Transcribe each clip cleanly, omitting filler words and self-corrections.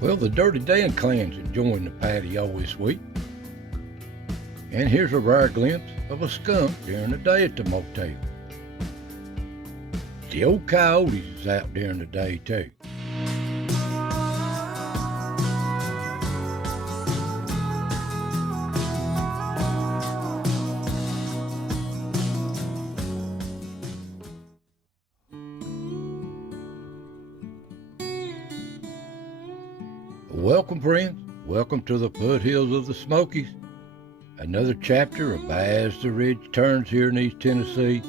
Well, the Dirty Dan clan's enjoying the patio this week. And here's a rare glimpse of a skunk during the day at the motel. The old coyotes is out during the day too. Welcome, friends. Welcome to the foothills of the Smokies. Another chapter of as the ridge turns here in East Tennessee.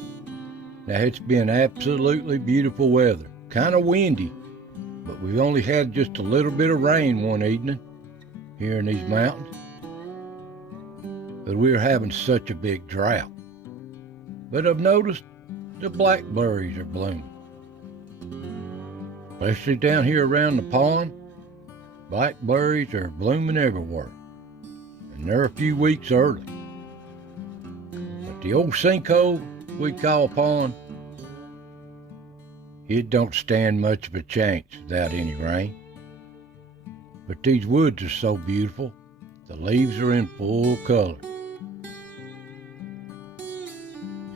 Now, it's been absolutely beautiful weather. Kind of windy, but we've only had just a little bit of rain one evening here in these mountains. But we're having such a big drought. But I've noticed the blackberries are blooming. Especially down here around the pond. Blackberries are blooming everywhere, and they're a few weeks early. But the old sinkhole we call a pond, it don't stand much of a chance without any rain. But these woods are so beautiful, the leaves are in full color.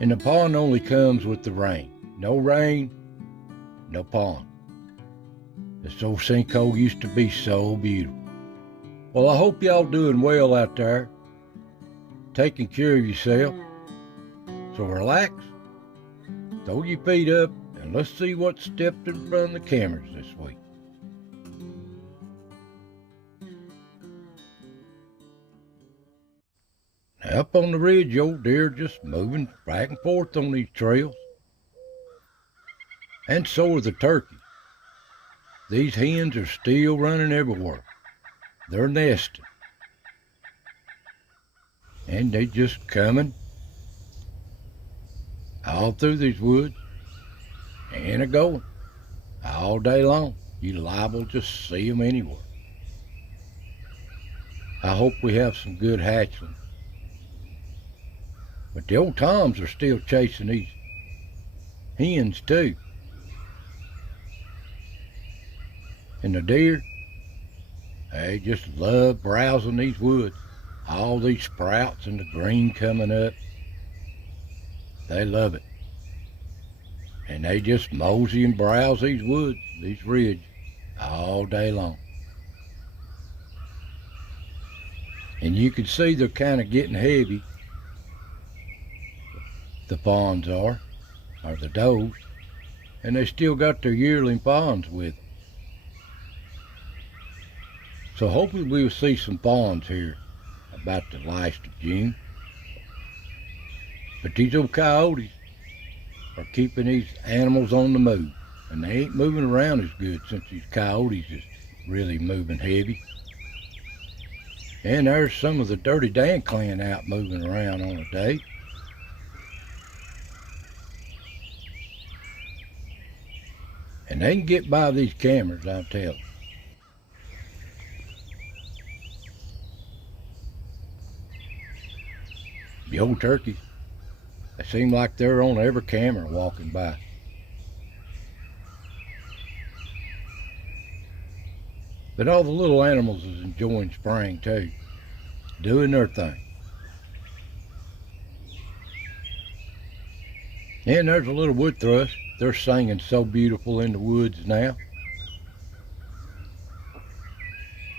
And the pond only comes with the rain. No rain, no pond. This old sinkhole used to be so beautiful. Well, I hope y'all doing well out there, taking care of yourself. So relax, throw your feet up, and let's see what stepped in front of the cameras this week. Now, up on the ridge, old deer just moving back and forth on these trails. And so are the turkeys. These hens are still running everywhere. They're nesting. And they just coming all through these woods and a going all day long. You liable to see them anywhere. I hope we have some good hatchlings. But the old toms are still chasing these hens too. And the deer, they just love browsing these woods. All these sprouts and the green coming up. They love it. And they just mosey and browse these woods, these ridges, all day long. And you can see they're kind of getting heavy. The fawns are, or the does. And they still got their yearling fawns with them. So hopefully we'll see some fawns here about the last of June. But these old coyotes are keeping these animals on the move. And they ain't moving around as good since these coyotes is really moving heavy. And there's some of the Dirty Dan clan out moving around on a day. And they can get by these cameras, I'll tell you. The old turkeys, they seem like they're on every camera walking by. But all the little animals is enjoying spring too, doing their thing. And there's a little wood thrush. They're singing so beautiful in the woods now.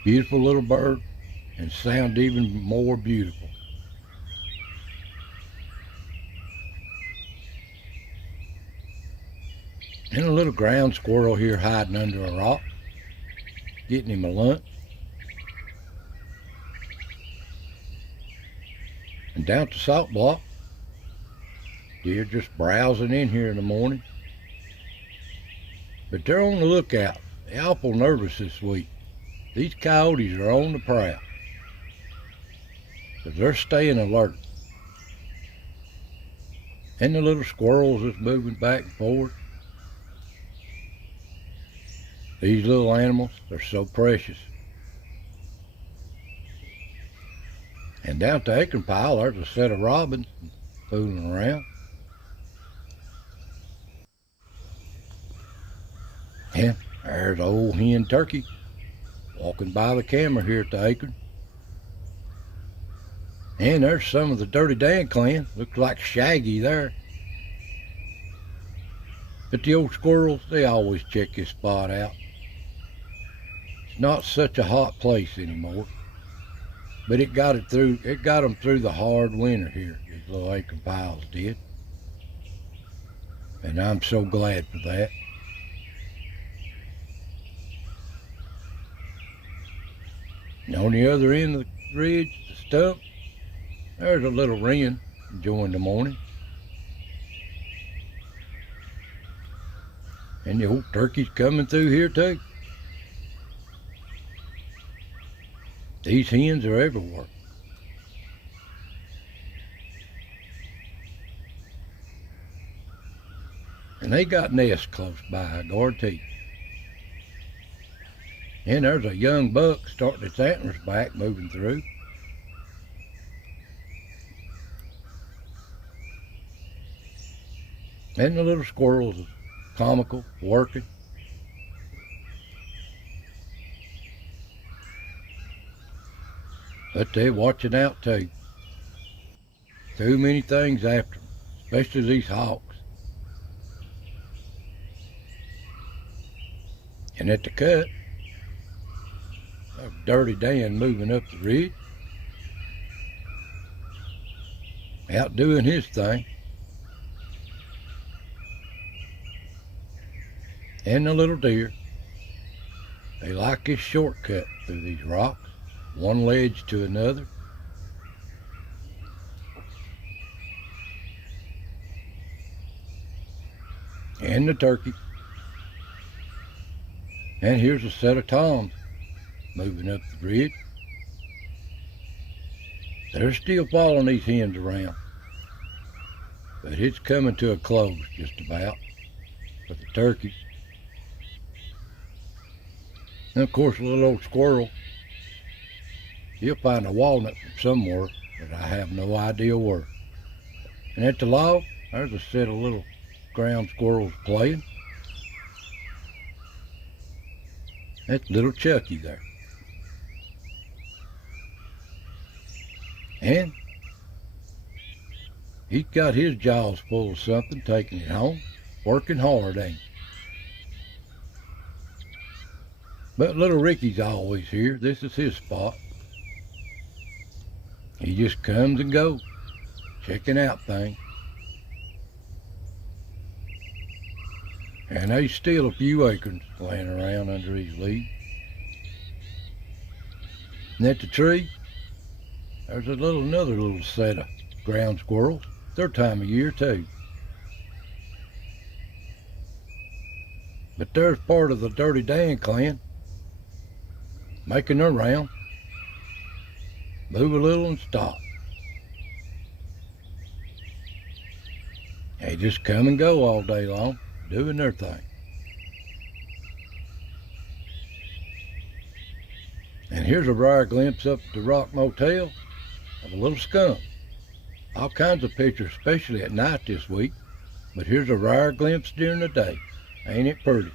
Beautiful little bird, and sound even more beautiful. And a little ground squirrel here hiding under a rock, getting him a lunch. And down at the salt block, deer just browsing in here in the morning. But they're on the lookout. They're awful nervous this week. These coyotes are on the prowl. So they're staying alert. And the little squirrels is moving back and forth. These little animals, they're so precious. And down at the acorn pile, there's a set of robins fooling around. And there's old hen turkey walking by the camera here at the acre. And there's some of the Dirty Dan clan. Looks like Shaggy there. But the old squirrels, they always check this spot out. It's not such a hot place anymore. But it got them through the hard winter here, these little acorn piles did. And I'm so glad for that. And on the other end of the ridge, the stump, there's a little wren enjoying the morning. And the old turkey's coming through here too. These hens are everywhere. And they got nests close by, I guarantee. And there's a young buck starting its antlers back, moving through. And the little squirrels are comical, working. But they're watching out too. Too many things after them, especially these hawks. And at the cut, Dirty Dan moving up the ridge, out doing his thing. And the little deer, they like this shortcut through these rocks, one ledge to another. And the turkey. And here's a set of toms moving up the ridge. They're still following these hens around, but it's coming to a close just about for the turkeys. And of course, a little old squirrel, he'll find a walnut from somewhere, but I have no idea where. And at the log, there's a set of little ground squirrels playing. That's little Chucky there. And he's got his jaws full of something, taking it home, working hard, ain't he? But little Ricky's always here. This is his spot. He just comes and goes, checking out things. And there's still a few acorns laying around under his leaves. And at the tree, there's another little set of ground squirrels. Their time of year too. But there's part of the Dirty Dan clan making their round. Move a little and stop. They just come and go all day long, doing their thing. And here's a rare glimpse up at the Rock Motel of a little skunk. All kinds of pictures, especially at night this week. But here's a rare glimpse during the day. Ain't it pretty?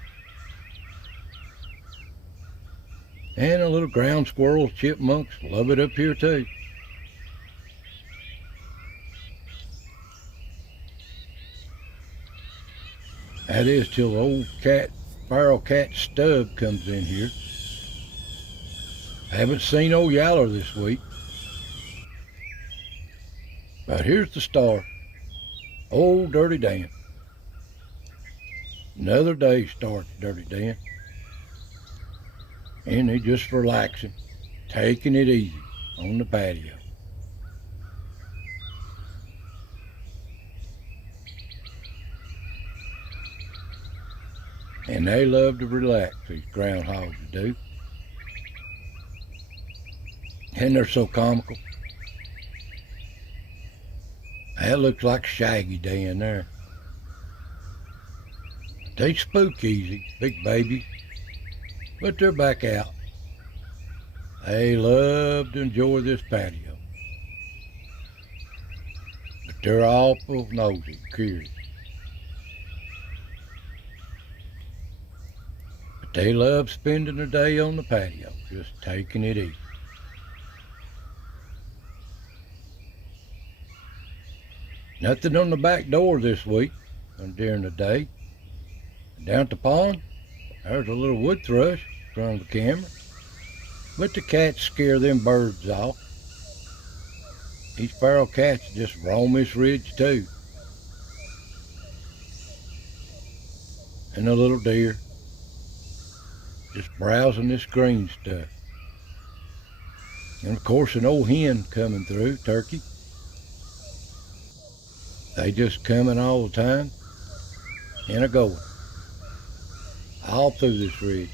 And the little ground squirrels, chipmunks, love it up here too. That is till the old feral cat Stub comes in here. Haven't seen old Yaller this week. But here's the star, old Dirty Dan. Another day starts, Dirty Dan. And they just relaxing, taking it easy on the patio. And they love to relax, these groundhogs do. And they're so comical. That looks like Shaggy Dan there. They spook easy, big babies, but they're back out. They love to enjoy this patio. But they're awful nosy, curious. But But they love spending the day on the patio, just taking it easy. Nothing on the back door this week during the day. And down at the pond, there's a little wood thrush in front of the camera. But the cats scare them birds off. These feral cats just roam this ridge too. And the little deer just browsing this green stuff. And of course an old hen coming through, turkey. They just coming all the time and a going. All through this ridge.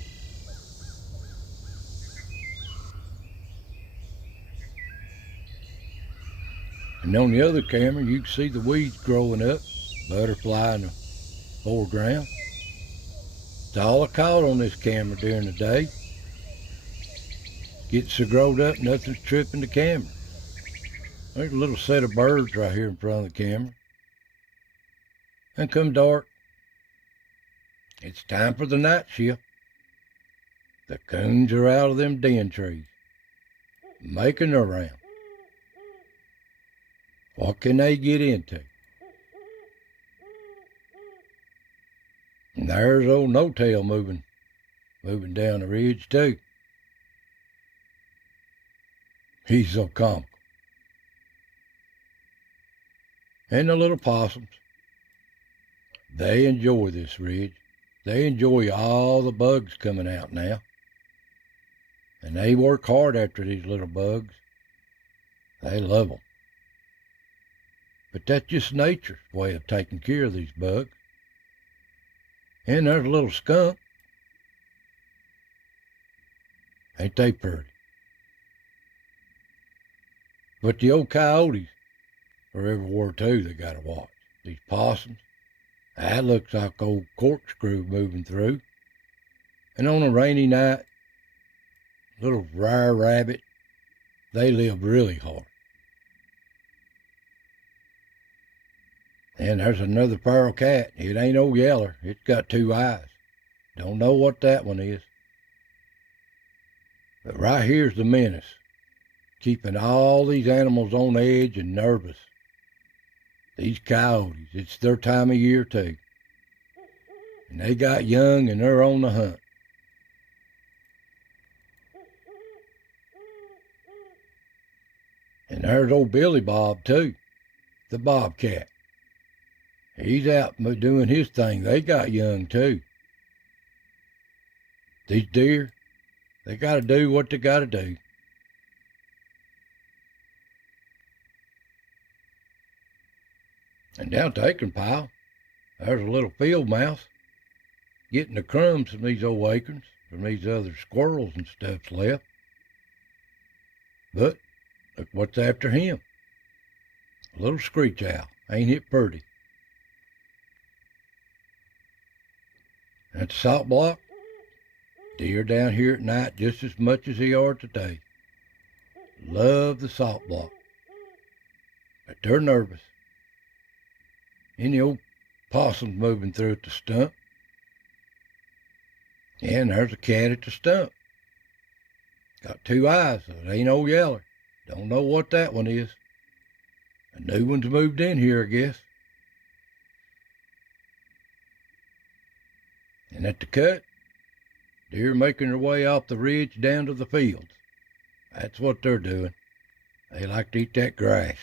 And on the other camera, you can see the weeds growing up, butterfly in the foreground. It's all I caught on this camera during the day. Gets so growed up, nothing's tripping the camera. There's a little set of birds right here in front of the camera. And come dark, it's time for the night shift. The coons are out of them den trees, making their round. What can they get into? And there's old No-Tail moving down the ridge too. He's so comical. And the little possums, they enjoy this ridge. They enjoy all the bugs coming out now. And they work hard after these little bugs. They love them. But that's just nature's way of taking care of these bugs. And there's a little skunk. Ain't they pretty? But the old coyotes are everywhere too they gotta watch. These possums. That looks like old corkscrew moving through. And on a rainy night, little rare rabbit, they live really hard. And there's another feral cat. It ain't old Yeller. It's got 2 eyes. Don't know what that one is. But right here's the menace, keeping all these animals on edge and nervous. These coyotes, it's their time of year too. And they got young and they're on the hunt. And there's old Billy Bob too, the bobcat. He's out doing his thing. They got young too. These deer, they gotta do what they gotta do. And down at the acorn pile, there's a little field mouse getting the crumbs from these old acorns, from these other squirrels and stuff's left. But look what's after him. A little screech owl. Ain't it pretty? At the salt block, deer down here at night just as much as they are today. Love the salt block. But they're nervous. And the old possum's moving through at the stump. And there's a cat at the stump. Got 2 eyes, so it ain't old Yeller. Don't know what that one is. A new one's moved in here, I guess. And at the cut, deer making their way off the ridge down to the fields. That's what they're doing. They like to eat that grass.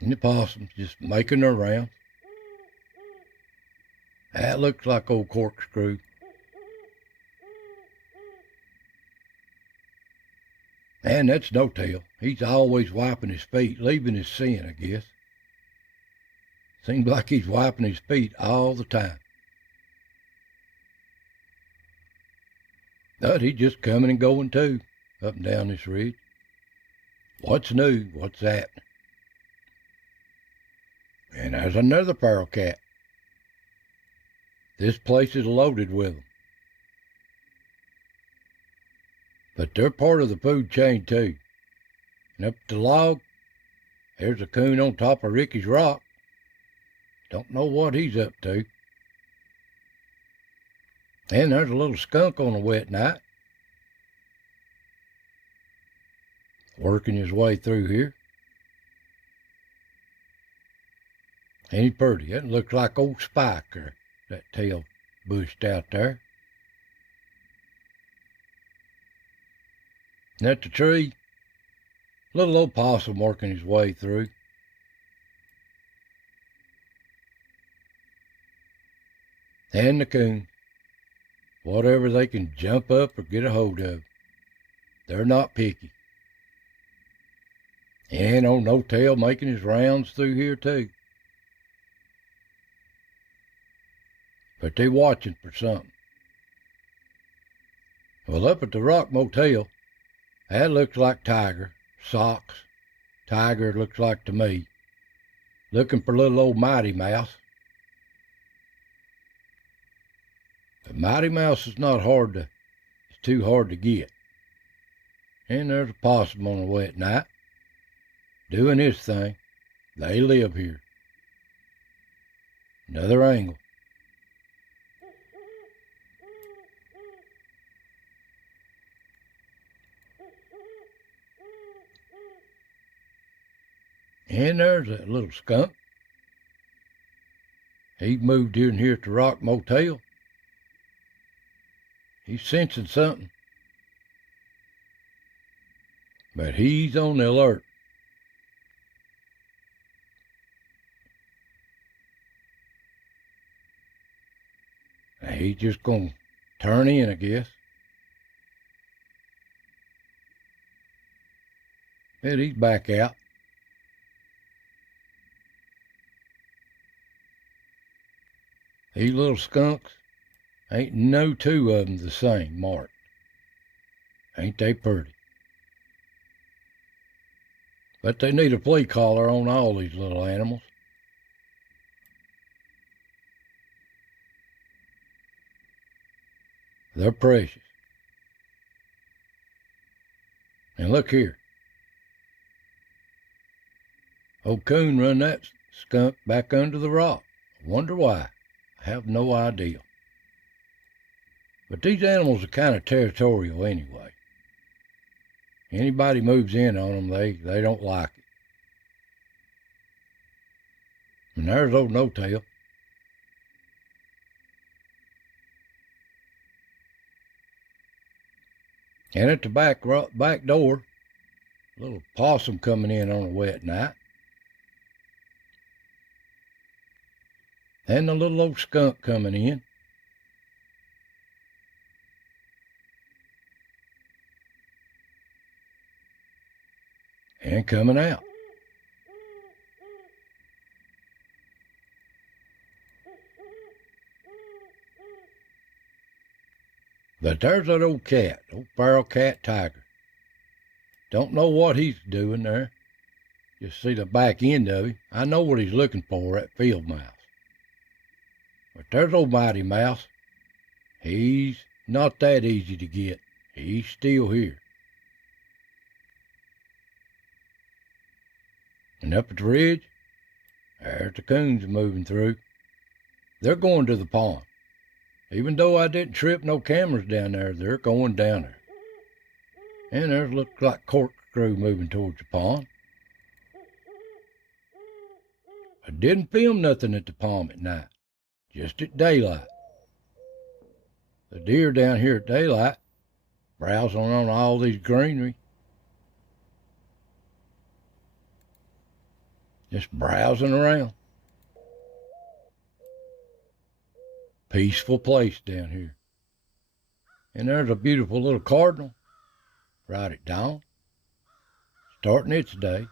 And the possums just making their rounds. That looks like old corkscrew. And that's No-Tail. He's always wiping his feet, leaving his scent, I guess. Seems like he's wiping his feet all the time. But he's just coming and going too, up and down this ridge. What's new? What's that? And there's another feral cat. This place is loaded with them. But they're part of the food chain too. And up the log, there's a coon on top of Ricky's rock. Don't know what he's up to. And there's a little skunk on a wet night, working his way through here. Ain't he pretty? That looks like old Spike, or that tail bushed out there. And at the tree, little old possum working his way through. And the coon, whatever they can jump up or get a hold of. They're not picky. And old No Tail making his rounds through here too. But they're watching for something. Well, up at the Rock Motel, that looks like Tiger. Socks. Tiger looks like to me. Looking for little old Mighty Mouse. But Mighty Mouse is not hard to, it's too hard to get. And there's a possum on a wet night, doing his thing. They live here. Another angle. And there's that little skunk. He moved in here at the Rock Motel. He's sensing something. But he's on the alert. Now he's just going to turn in, I guess. But he's back out. These little skunks, ain't no two of them the same marked. Ain't they pretty? But they need a flea collar on all these little animals. They're precious. And look here. Old Coon run that skunk back under the rock. Wonder why. I have no idea. But these animals are kind of territorial anyway. Anybody moves in on them, they don't like it. And there's old No Tail. And at the back door, a little possum coming in on a wet night. And a little old skunk coming in. And coming out. But there's that old cat, old feral cat Tiger. Don't know what he's doing there. Just see the back end of him. I know what he's looking for, that field mouse. But there's old Mighty Mouse. He's not that easy to get. He's still here. And up at the ridge, there's the coons moving through. They're going to the pond. Even though I didn't trip no cameras down there, they're going down there. And there's looks like corkscrew moving towards the pond. I didn't film nothing at the pond at night, just at daylight. The deer down here at daylight, browsing on all these greenery. Just browsing around. Peaceful place down here. And there's a beautiful little cardinal right at dawn, starting its day.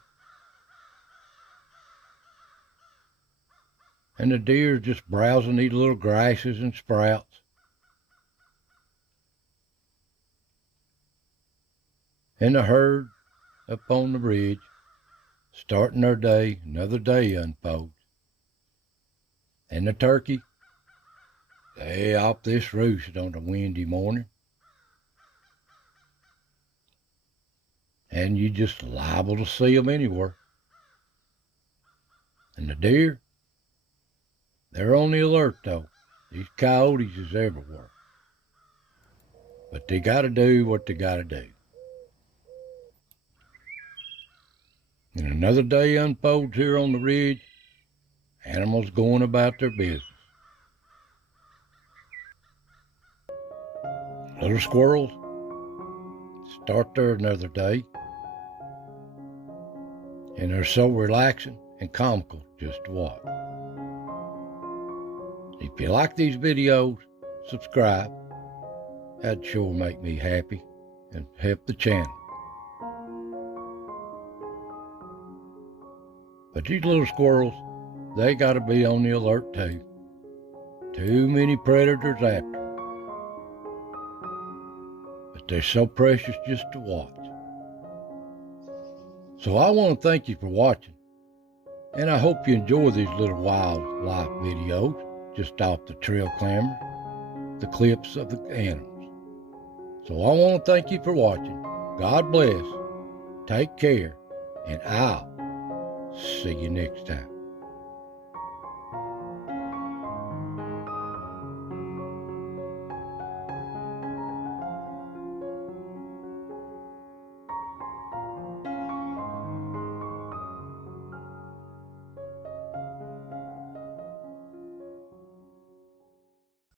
And the deer's just browsing these little grasses and sprouts. And the herd up on the ridge, starting their day, another day unfolds. And the turkey, they off this roost on a windy morning. And you just liable to see them anywhere. And the deer, They're on the alert, though. These coyotes is everywhere. But they gotta do what they gotta do. And another day unfolds here on the ridge. Animals going about their business. Little squirrels start there another day. And they're so relaxing and comical just to watch. If you like these videos, subscribe. That'd sure make me happy and help the channel. But these little squirrels, they gotta be on the alert too. Too many predators after them. But they're so precious just to watch. So I want to thank you for watching. And I hope you enjoy these little wildlife videos just off the trail camera, the clips of the animals. So I want to thank you for watching. God bless. Take care. And I'll see you next time.